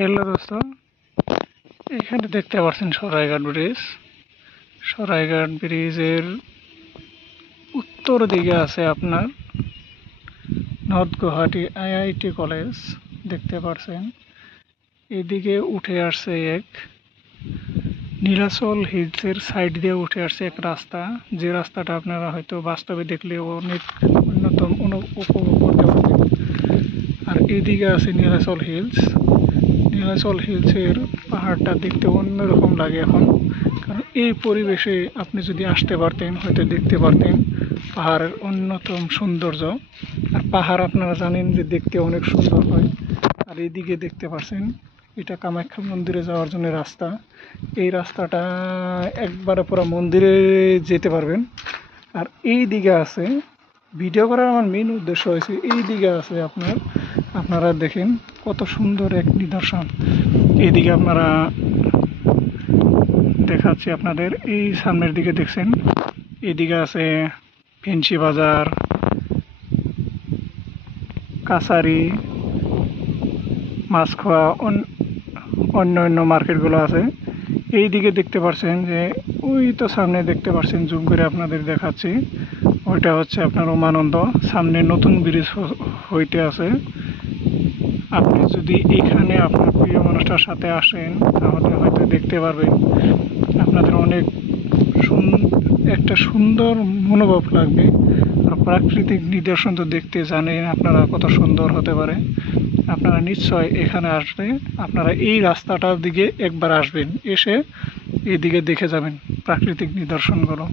Hello দোস্ত, এখানে দেখতে পাচ্ছেন সরাইঘাট ব্রিজ। সরাইঘাট ব্রিজের উত্তর দিকে আছে আপনার নর্থ গুয়াহাটি আইআইটি কলেজ দেখতে পাচ্ছেন। এদিকে উঠে আসছে এক নীলাচল হিলসের সাইড দিয়ে উঠে আসছে এক রাস্তা, যে রাস্তাটা আপনারা হয়তো বাস্তবে দেখলে অনেক অন্যতম উপভোগ করতে পারবেন। আর এদিকে আছে নীলাচল হিলস। নীলাচল হিলসের পাহাড়টা দেখতে অন্যরকম লাগে এখন, কারণ এই পরিবেশে আপনি যদি আসতে পারতেন হয়তো দেখতে পারতেন পাহাড়ের অন্যতম সৌন্দর্য। আর পাহাড় আপনারা জানেন যে দেখতে অনেক সুন্দর হয়। আর এইদিকে দেখতে পাচ্ছেন এটা কামাখ্যা মন্দিরে যাওয়ার জন্য রাস্তা। এই রাস্তাটা একবারে পুরো মন্দিরে যেতে পারবেন। আর এই দিকে আছে, ভিডিও করার আমার মেইন উদ্দেশ্য হয়েছে এই দিকে আছে আপনারা দেখেন কত সুন্দর এক নিদর্শন। এইদিকে আপনারা দেখাচ্ছি আপনাদের, এই সামনের দিকে দেখছেন এদিকে আছে ফেন্সি বাজার, কাছারি, মাছখোয়া, অন্য মার্কেটগুলো আছে। এই দিকে দেখতে পাচ্ছেন যে ওই তো সামনে দেখতে পাচ্ছেন, জুম করে আপনাদের দেখাচ্ছি, ওইটা হচ্ছে আপনার উমানন্দ। সামনে নতুন ব্রিজ হইতে আছে। আপনি যদি এখানে আপনার প্রিয় মানুষটার সাথে আসেন তাহলে হয়তো দেখতে পারবেন, আপনাদের অনেক একটা সুন্দর মনোভাব লাগবে। আর প্রাকৃতিক নিদর্শন তো দেখতে জানেন আপনারা কত সুন্দর হতে পারে। আপনারা নিশ্চয় এখানে আসলে আপনারা এই রাস্তাটার দিকে একবার আসবেন, এসে এইদিকে দেখে যাবেন প্রাকৃতিক নিদর্শনগুলো।